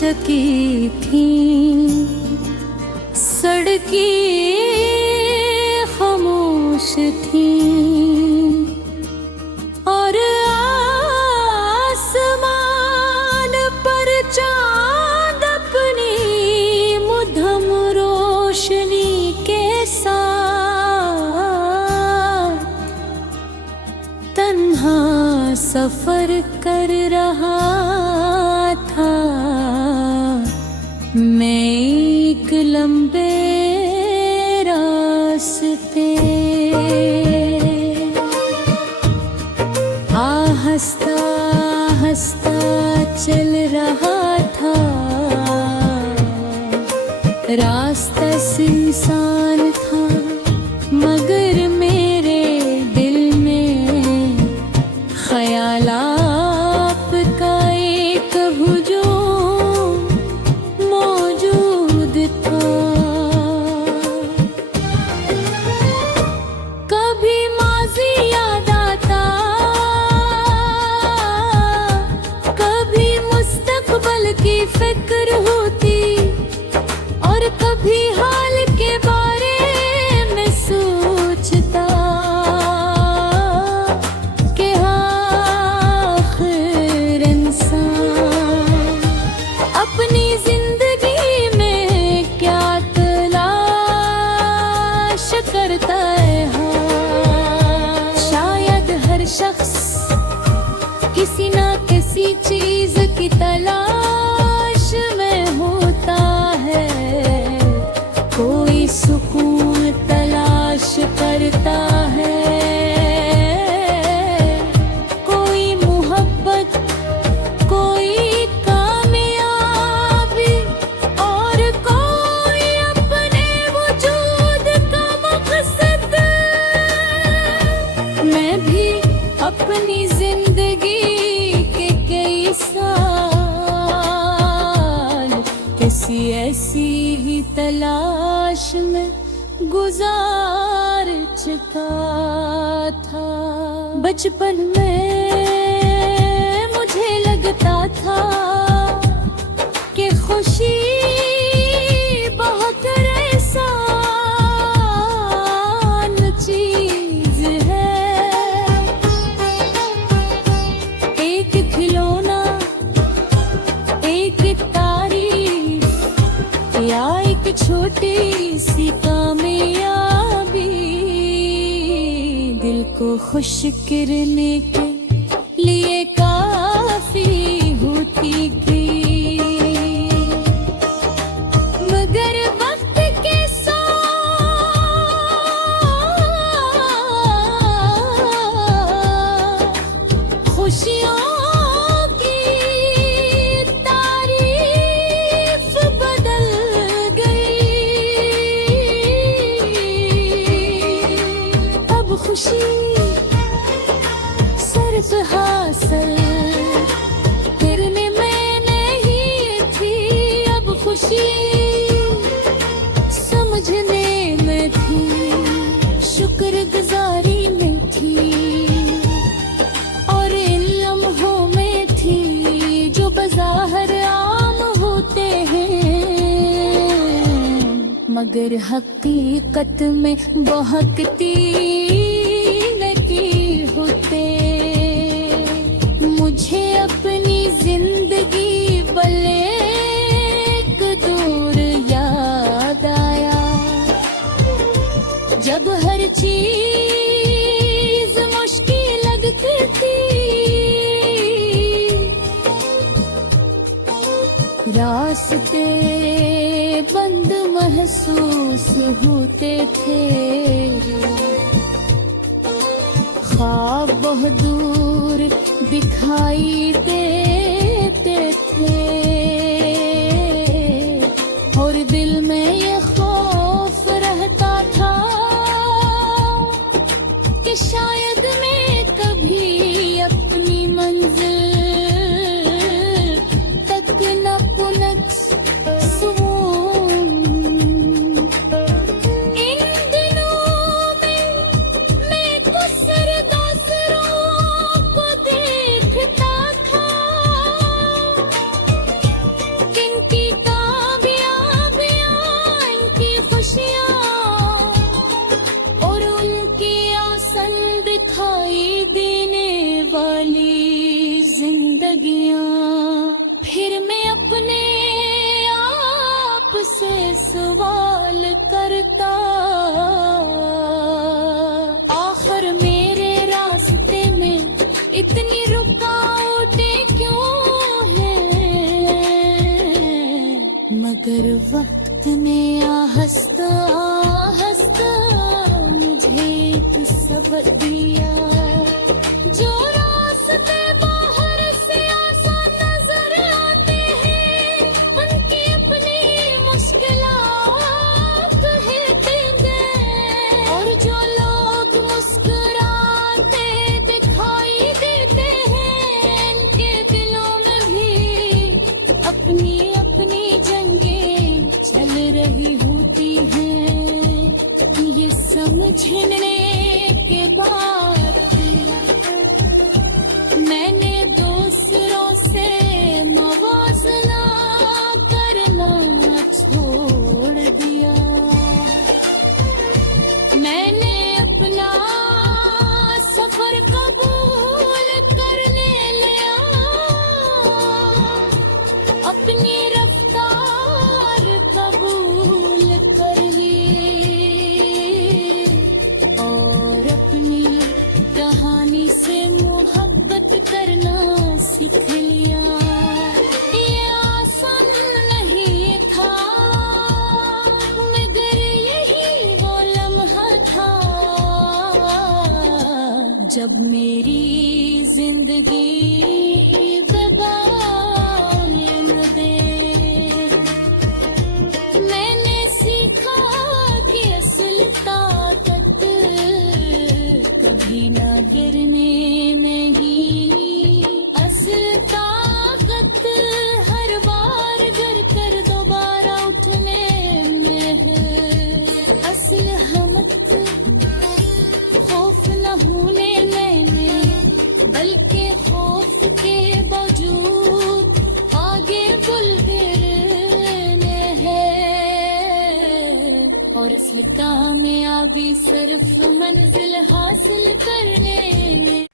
चकी थी, सड़कें खामोश थी और आसमान पर चांद अपनी मुद्दम रोशनी के साथ तन्हा सफर कर रहा था। मैं एक लंबे रास्ते आहिस्ता आहिस्ता चल रहा था। रास्ता सुनसान था मगर मेरे दिल में ख्याल आपका एक हुजूम मौजूद था। कभी माज़ी याद आता, कभी मुस्तक़बिल की फिक्र होती और कभी हाल के बारे में सोचता कि आखिर इंसान अपनी जिंदगी में क्या तलाश करता है। शायद हर शख्स किसी ना किसी चीज की तलाश में होता है। कोई सुकून तलाश करता है, कोई मोहब्बत, कोई कामयाबी और कोई अपने वजूद का मकसद। मैं भी अपनी जिंदगी के कई साल किसी ऐसी ही तलाश में गुजार चुका था। बचपन में मुझे लगता था कि खुशी बहुत आसान चीज है। एक खिलौना, एक तारीफ या एक छोटी सी कामयाबी दिल को खुश करने के लिए काफी होती थी। मगर वक्त के साथ खुशियों की तारीफ बदल गई। अब खुशी सिर्फ हासिल करने में नहीं थी, अब खुशी समझने में थी, शुक्रगुजारी में थी और इन लम्हों में थी जो बज़ाहिर आम होते हैं मगर हकीकत में बहकती नहीं होते। मुझे अपनी जिंदगी बले एक दूर याद आया जब हर चीज मुश्किल लगती थी। रास्ते बंद महसूस होते थे, ख्वाब बहुत दूर दिखाई देते थे और दिल में ये खौफ रहता था कि शायद मैं कभी अपनी मंजिल तक न पहुंच सकूं। इन दिनों में मैं कुछ सरदासरों को देखता था सवाल करता। आखिर मेरे रास्ते में इतनी रुकावटें क्यों हैं? मगर वक्त ने आहिस्ता आहिस्ता मुझे एक सबक दिया। जो रास्ते बाहर से आसान नजर आते हैं, उनकी अपनी मुश्किलात है तेरे। और जो लोग मुस्कुराते दिखाई देते हैं, इनके दिलों में भी अपनी अपनी जंगें चल रही होती हैं। ये समझने के बाद मैंने दूसरों से मवाज़ना करना छोड़ दिया। मैंने अपना सफर कबूल करने लिया, अपनी रफ्तार कबूल कर ली और अपनी कहानी से मोहब्बत करना सीख लिया। ये आसान नहीं था, मगर यही वो लम्हा था जब मेरी जिंदगी बेबाए न दे। मैंने सीखा कि असल ताकत कभी ना गिरने में ही, असल ताकत हर बार गिर कर दोबारा उठने में है। असल हिम्मत खौफ न होने में नहीं, बल्कि खौफ के बावजूद आगे बुलंदने है। और असली कामयाबी सिर्फ मंजिल हासिल करने में।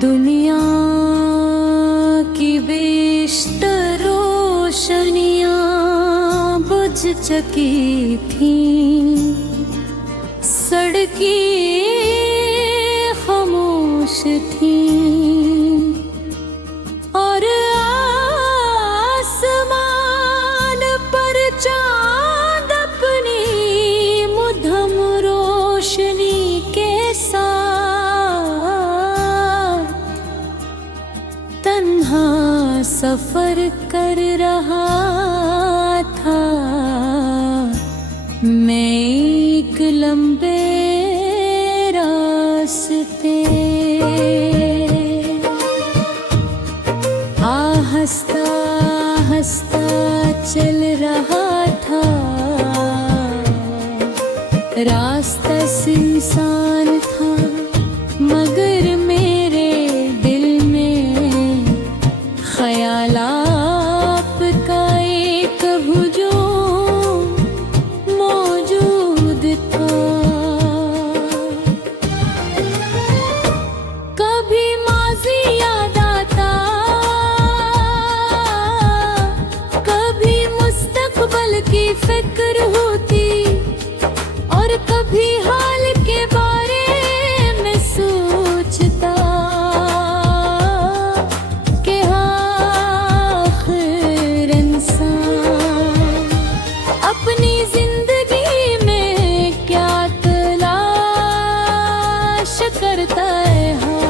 दुनिया की बेशतर रोशनियां बुझ चुकी थीं, सड़कें खामोश थीं और आसमान पर चांद अपनी मुधम रोशनी के साथ तन्हा सफर कर रहा था। मैं एक लंबे रास्ते आहिस्ता आहिस्ता चल रहा था। रास्ता सुनसान था, मगर मेरे दिल में ख्याल आपका एक हुजूम मौजूद था। कभी माज़ी याद आता, कभी मुस्तकबिल की फिक्र होती और कभी हाल के बारे में सोचता कि आखिर इंसान अपनी जिंदगी में क्या तलाश करता है।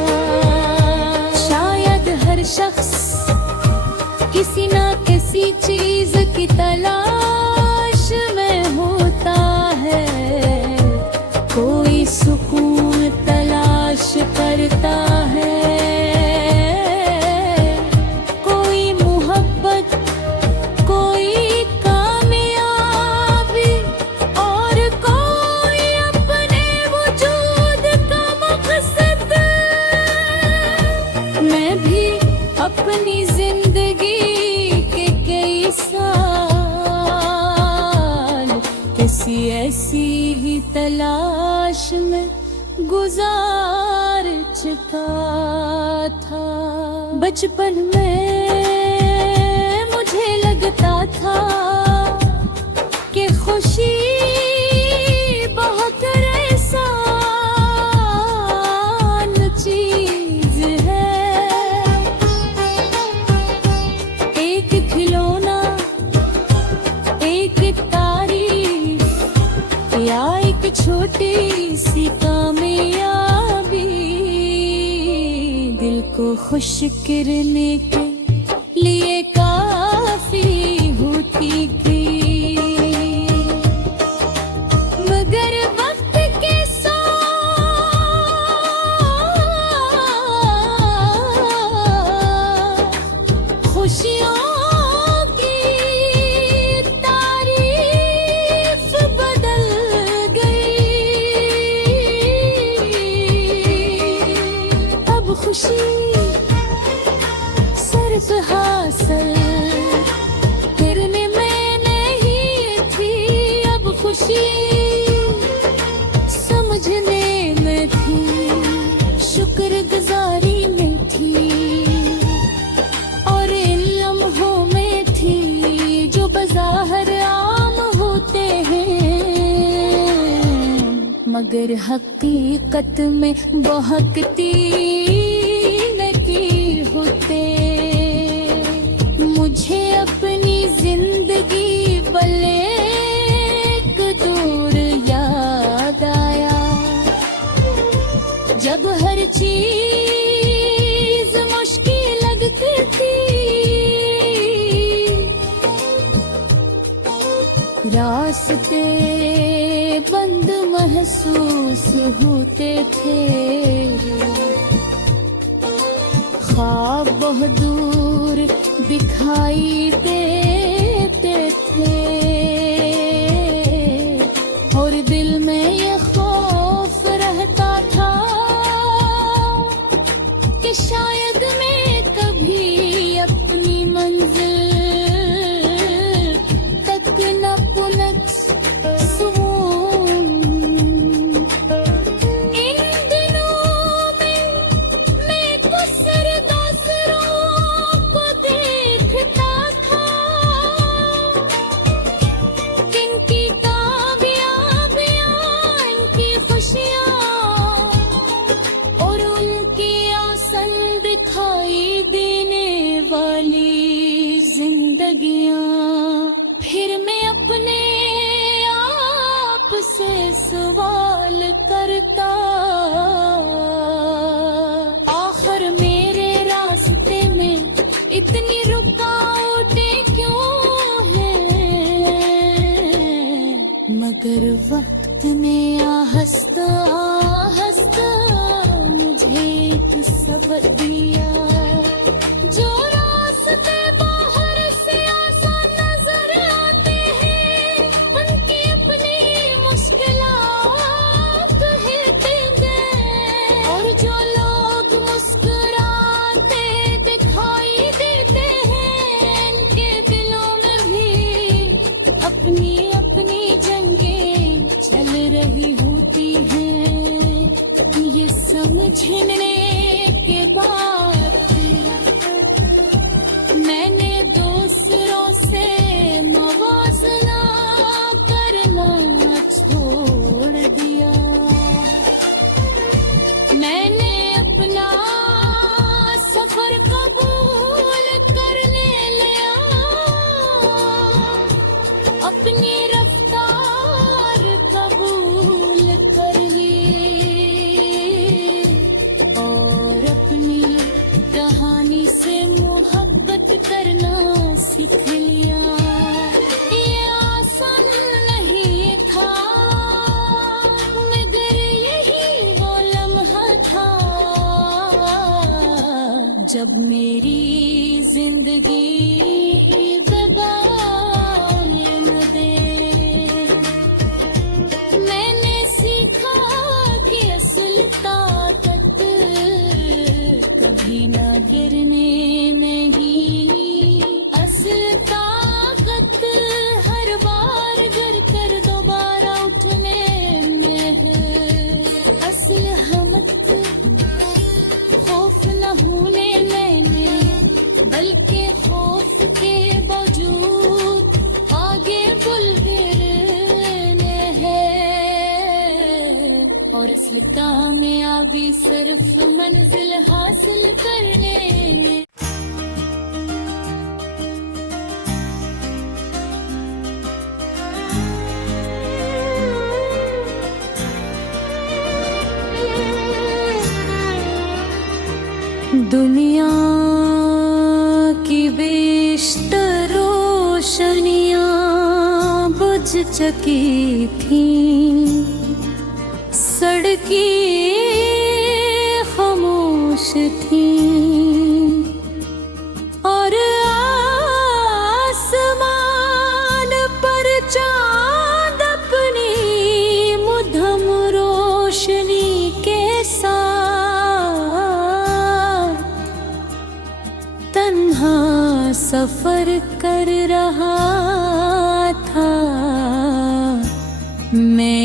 शायद हर शख्स किसी ना किसी चीज की तलाश में होता है। कोई सुकून तलाश करता है, कोई मोहब्बत, कोई कामयाबी और कोई अपने वजूद का मकसद। मैं भी अपनी जिंदगी के कई साल किसी ऐसी तलाश में गुजार चुका था। बचपन में मुझे लगता था कि खुशी बहुत आसान चीज है। एक खिलौना, एक तारीफ या एक छोटी सी कामयाबी दिल को खुश करने के लिए काफी होती थी। मगर वक्त के साथ खुशियों की तारीफ बदल अब खुशी सिर्फ हासिल करने में नहीं थी, अब खुशी समझने में थी, शुक्रगुजारी में थी और इन लम्हों में थी जो बज़ाहिर आम होते हैं मगर हकीकत में बहकती होते। मुझे अपनी जिंदगी बले एक दूर याद आया जब हर चीज मुश्किल लगती थी। रास्ते बंद महसूस होते थे, ख्वाब बहुत दूर दिखाई देते थे और दिल में ये खौफ रहता था कि शायद मैं कभी अपनी मंजिल तक न पहुंच फिर मैं अपने आप से सवाल करता, आखिर मेरे रास्ते में इतनी रुकावटें क्यों हैं? मगर वक्त ने आहिस्ता आहिस्ता मुझे एक सबक दिया। जो रास्ते समझने के बाद मैंने दूसरों से मवाज़ना करना छोड़ दिया। मैंने अपना सफर कबूल करने लिया, अपनी रफ्तार कबूल कर ली और अपनी कहानी से मोहब्बत करना सीख लिया। ये आसान नहीं था मगर यही वो लम्हा था जब मेरी जिंदगी हल्के खौफ के बावजूद आगे बुलंदने है, और असली कामयाबी सिर्फ मंजिल हासिल करने। दुनिया की बेशतर रोशनियां बुझ चुकी थीं, सड़कें खामोश थीं, और आसमान पर चांद अपनी मुद्दम रोशनी के साथ तन्हा सफर कर रहा था। मैं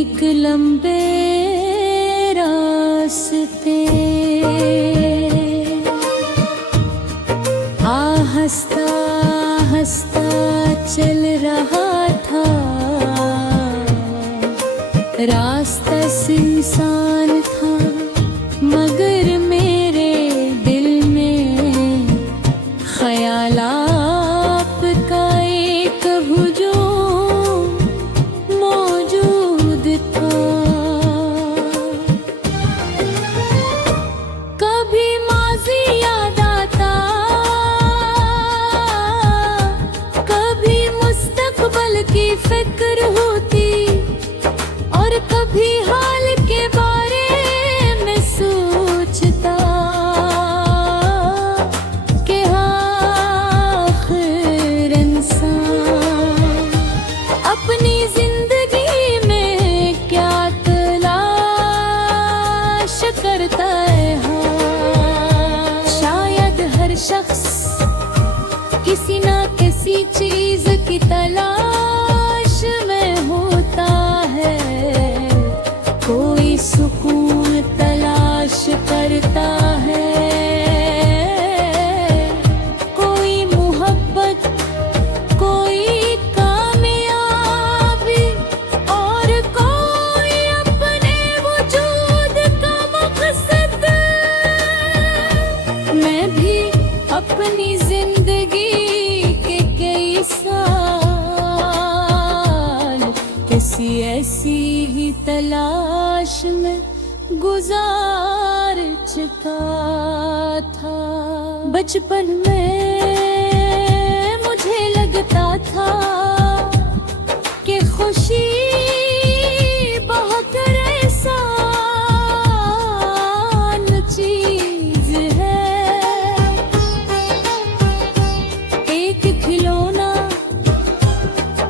एक लंबे रास्ते आहिस्ता आहिस्ता चल रहा था। रास्ता सुनसान था, मगर मेरे दिल में ख्याल आपका एक हुजूम मौजूद था। कभी माज़ी याद आता, कभी मुस्तकबिल की फिक्र होती, और कभी हाल के बारे में सोचता कि आखिर इंसान अपनी जिंदगी में क्या तलाश करता है। शायद हर शख्स किसी ना किसी चीज की तलाश में होता है। कोई सुकून तलाश करता है, कोई मोहब्बत, कोई कामयाबी, और कोई अपने वजूद का मकसद। मैं भी अपनी जिंदगी के कई साल किसी ऐसी ही तलाश में गुजार चुका था। बचपन में मुझे लगता था कि खुशी बहुत आसान चीज है। एक खिलौना,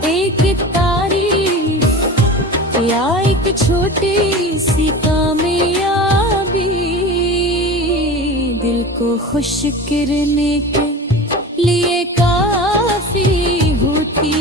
एक तारीफ, या एक छोटी सी कामयाबी दिल को खुश करने के लिए काफी होती।